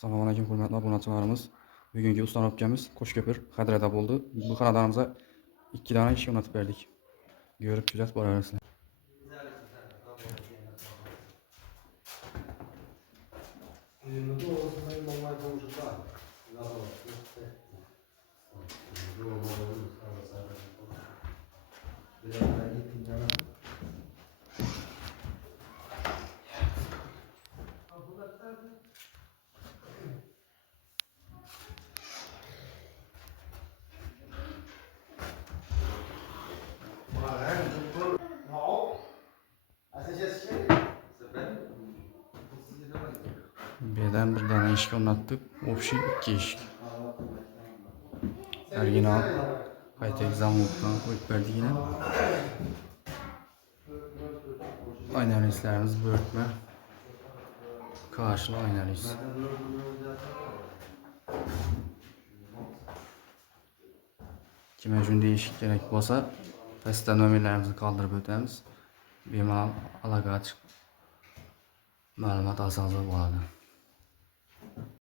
Assalomu alaykum hurmatli obunachilarimiz. Bugungi ustanovkamiz Qo'shko'pir Hadrada bo'ldi. Bu xonadonimizga 2 dona eshik o'rnatib berdik. Ko'rib kuzatib boraversizlar. Birden bir tane eshik o'rnatdik. Общий 2 eshik. Original high-tech zamokdan qo'yib berdik yine. Aynalislarimiz börtme. Karşılı aynalis. Kime uchun değişik kerak bo'lsa, pastda nomerlarimizni qoldirib o'tamiz. Bemalol aloqa chiqib ma'lumot olsangiz bo'ladi.